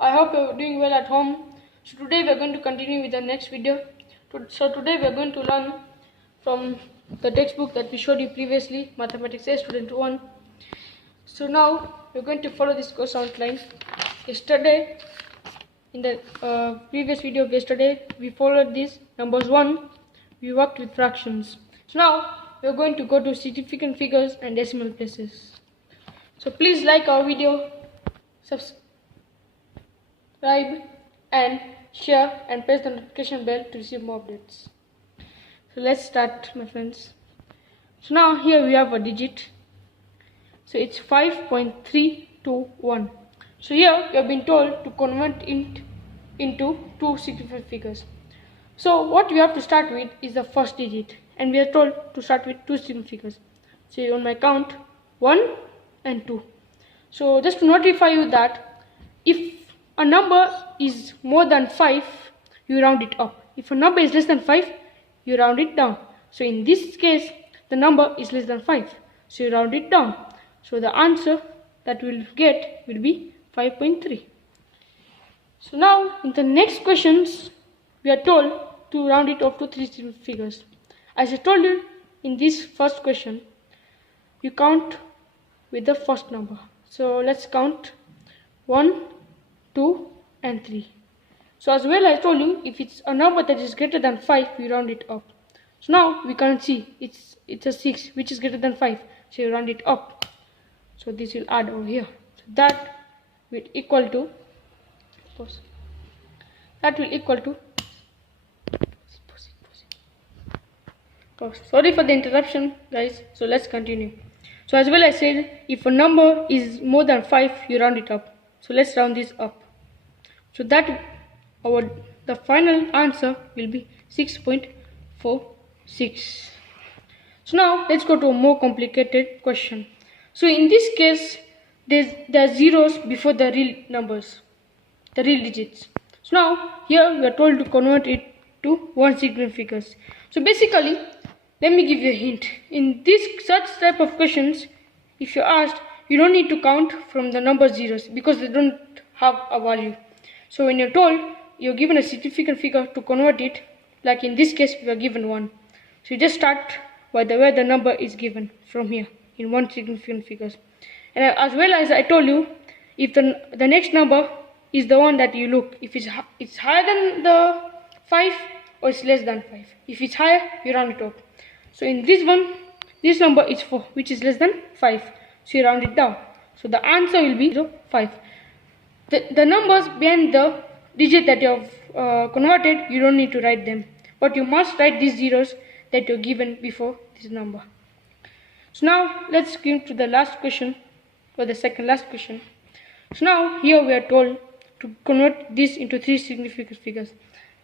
I hope you're doing well at home. So today we're going to continue with the next video. So today we're going to learn from the textbook that we showed you previously, Mathematics A Student 1. So now we're going to follow this course outline. Yesterday, in the previous video of yesterday, we followed these numbers 1. We worked with fractions. So now we're going to go to significant figures and decimal places. So please like our video, subscribe and share and press the notification bell to receive more updates. So let's start, my friends. So now here we have a digit. So it's 5.321. So here we have been told to convert it into two significant figures. So what we have to start with is the first digit, and we are told to start with two significant figures. So on my count, 1 and 2. So just to notify you that if a number is more than 5, you round it up. If a number is less than 5, you round it down. So in this case, the number is less than 5, so you round it down. So the answer that we'll get will be 5.3. So now in the next questions, we are told to round it up to three significant figures. As I told you in this first question, you count with the first number. So let's count 1, 2 and 3. So as well I told you, if it's a number that is greater than 5, we round it up. So now we can see it's a 6 which is greater than 5, so you round it up. So this will add over here. So that will equal to sorry for the interruption, guys. So let's continue. So as well I said, if a number is more than 5, you round it up. So let's round this up. So that the final answer will be 6.46. So now let's go to a more complicated question. So in this case, there are zeros before the real numbers, the real digits. So now here we are told to convert it to one significant figures. So basically, let me give you a hint. In such type of questions, if you're asked, you don't need to count from the number zeros because they don't have a value. So when you're told, you're given a significant figure to convert it, like in this case we are given 1. So you just start where the number is given from here in one significant figures. And as well as I told you, if the next number is the one that you look, if it's higher than the 5 or it's less than 5. If it's higher, you round it up. So in this one, this number is 4, which is less than 5. So you round it down. So the answer will be 5. The numbers behind the digit that you have converted, you don't need to write them. But you must write these zeros that you're given before this number. So now let's come to the last question, or the second last question. So now here we are told to convert this into three significant figures.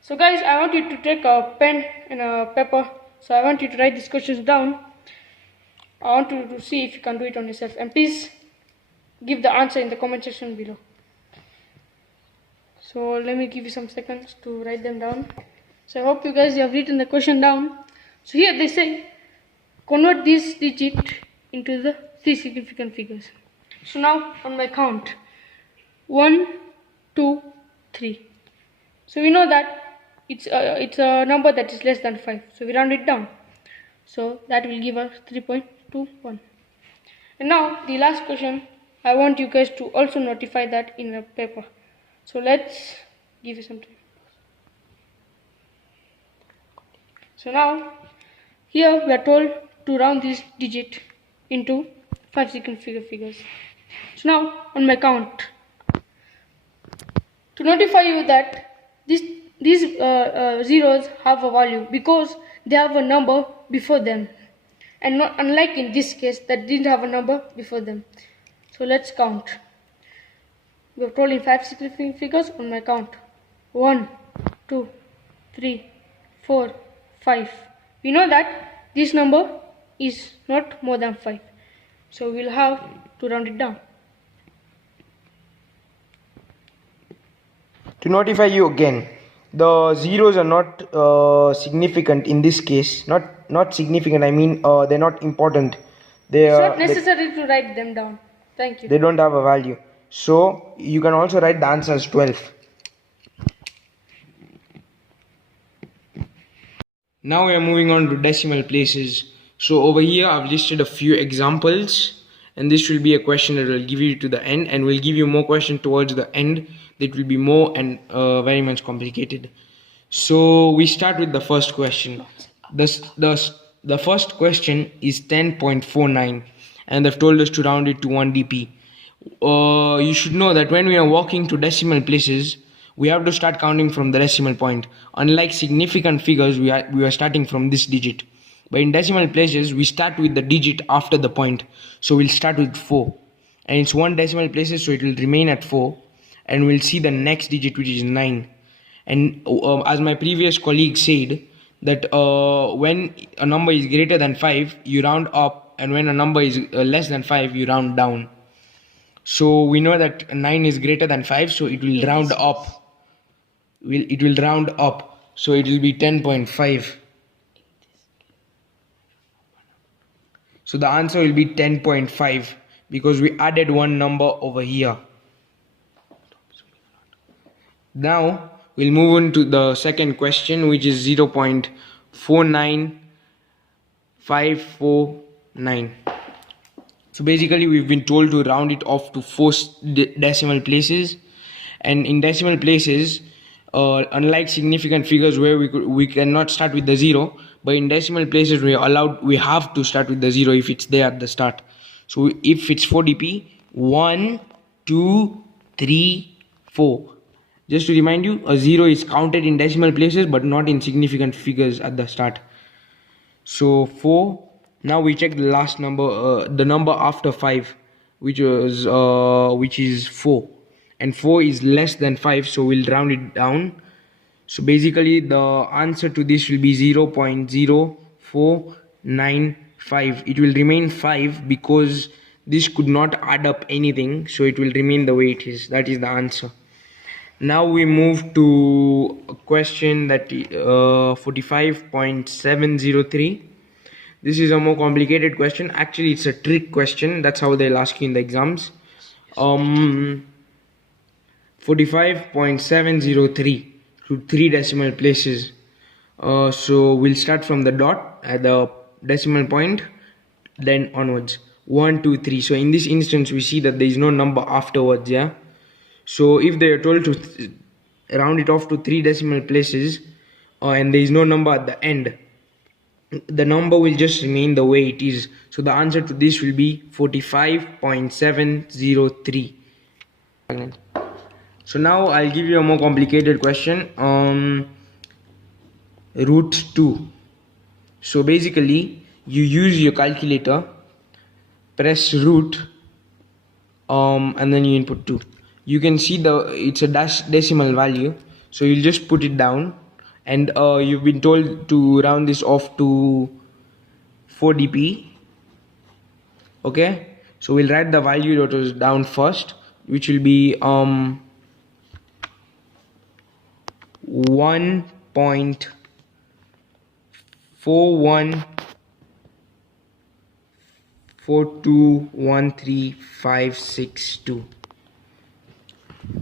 So guys, I want you to take a pen and a paper. So I want you to write these questions down. I want you to see if you can do it on yourself. And please give the answer in the comment section below. So let me give you some seconds to write them down. So I hope you guys have written the question down. So here they say, convert this digit into the three significant figures. So now on my count, 1, 2, 3. So we know that it's a number that is less than 5. So we round it down. So that will give us 3.21. And now the last question, I want you guys to also notify that in a paper. So let's give you some time. So now here we are told to round this digit into 5 significant figures. So now on my count, to notify you that these zeros have a value because they have a number before them, and not unlike in this case that didn't have a number before them. So let's count. We are told in 5 significant figures. On my count, 1, 2, 3, 4, 5. We know that this number is not more than 5, so we'll have to round it down. To notify you again, the zeros are not significant in this case. Not significant, I mean they're not important. It's not necessary to write them down. Thank you. They don't have a value. So you can also write the answer as 12. Now we are moving on to decimal places. So over here I've listed a few examples, and this will be a question that will give you to the end, and will give you more question towards the end that will be more and very much complicated. So we start with the first question. The first question is 10.49, and they've told us to round it to 1 dp. You should know that when we are walking to decimal places, we have to start counting from the decimal point. Unlike significant figures, we are starting from this digit. But in decimal places, we start with the digit after the point. So we'll start with 4. And it's 1 decimal places, so it will remain at 4. And we'll see the next digit, which is 9. And as my previous colleague said, that when a number is greater than 5, you round up. And when a number is less than 5, you round down. So we know that 9 is greater than 5, so it will round up. It will round up, so it will be 10.5. So the answer will be 10.5 because we added one number over here. Now we'll move on to the second question, which is 0.49549. So basically we've been told to round it off to 4 decimal places, and in decimal places, unlike significant figures where we cannot start with the 0, but in decimal places we have to start with the 0 if it's there at the start. So if it's 4 dp, 1 2 3 4. Just to remind you, a 0 is counted in decimal places but not in significant figures at the start. So 4. Now we check the last number, the number after 5, which is 4, and 4 is less than 5, so we'll round it down. So basically the answer to this will be 0.0495. It will remain 5 because this could not add up anything, so it will remain the way it is. That is the answer. Now we move to a question that 45.703. This is a more complicated question. Actually, it's a trick question. That's how they'll ask you in the exams. 45.703 to 3 decimal places. So we'll start from the dot at the decimal point, then onwards. 1 2 3. So in this instance, we see that there is no number afterwards. Yeah. So if they are told to round it off to 3 decimal places, and there is no number at the end, the number will just remain the way it is. So the answer to this will be 45.703. So now I'll give you a more complicated question. Root 2. So basically you use your calculator, press root, and then you input 2. You can see it's a decimal value, so you'll just put it down, and you've been told to round this off to 4 dp. Okay, so we'll write the value that was down first, which will be 1.4142135562.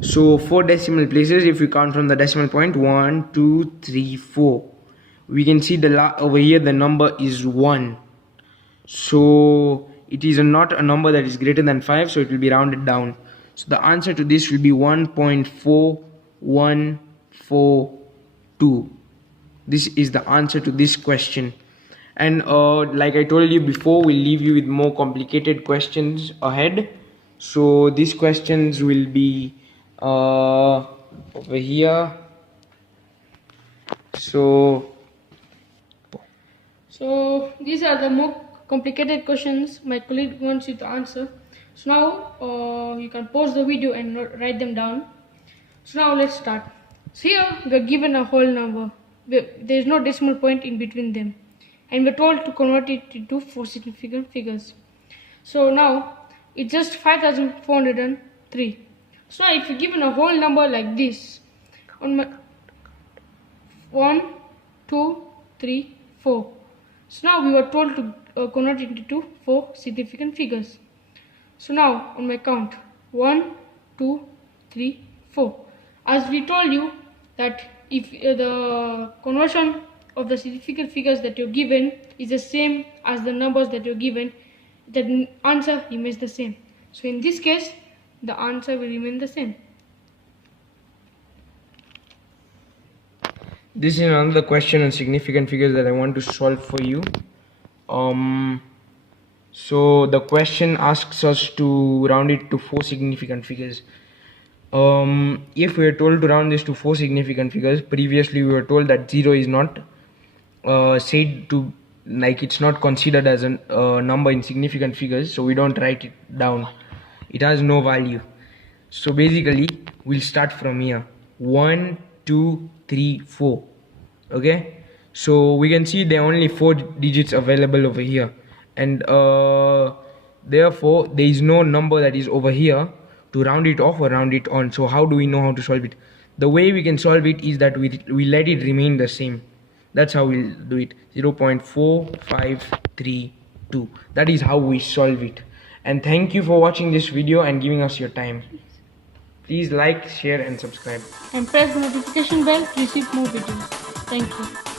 So 4 decimal places, if we count from the decimal point, 1 2 3 4, we can see over here the number is 1. So it is not a number that is greater than 5, so it will be rounded down. So the answer to this will be 1.4142. This is the answer to this question. And like I told you before, we'll leave you with more complicated questions ahead. So these questions will be over here. So these are the more complicated questions my colleague wants you to answer. So now you can pause the video and write them down. So now let's start. So here we are given a whole number. There is no decimal point in between them, and we're told to convert it into 4 significant figures. So now it's just 5403. So now if you're given a whole number like this, on my 1 2 3 4. So now we were told to convert it into 4 significant figures. So now on my count, 1 2, 3, 4. As we told you that if the conversion of the significant figures that you're given is the same as the numbers that you're given, the answer remains the same. So in this case, the answer will remain the same. This is another question on significant figures that I want to solve for you. So the question asks us to round it to 4 significant figures. If we are told to round this to 4 significant figures, previously we were told that 0 is not said to, like, it's not considered as a number in significant figures, so we don't write it down. It has no value. So basically we'll start from here. 1, 2, 3, 4. Okay, so we can see there are only 4 digits available over here, and therefore there is no number that is over here to round it off or round it on. So how do we know how to solve it? The way we can solve it is that we let it remain the same. That's how we'll do it. 0.4532. That is how we solve it. And thank you for watching this video and giving us your time. Please like, share and subscribe. And press the notification bell to receive more videos. Thank you.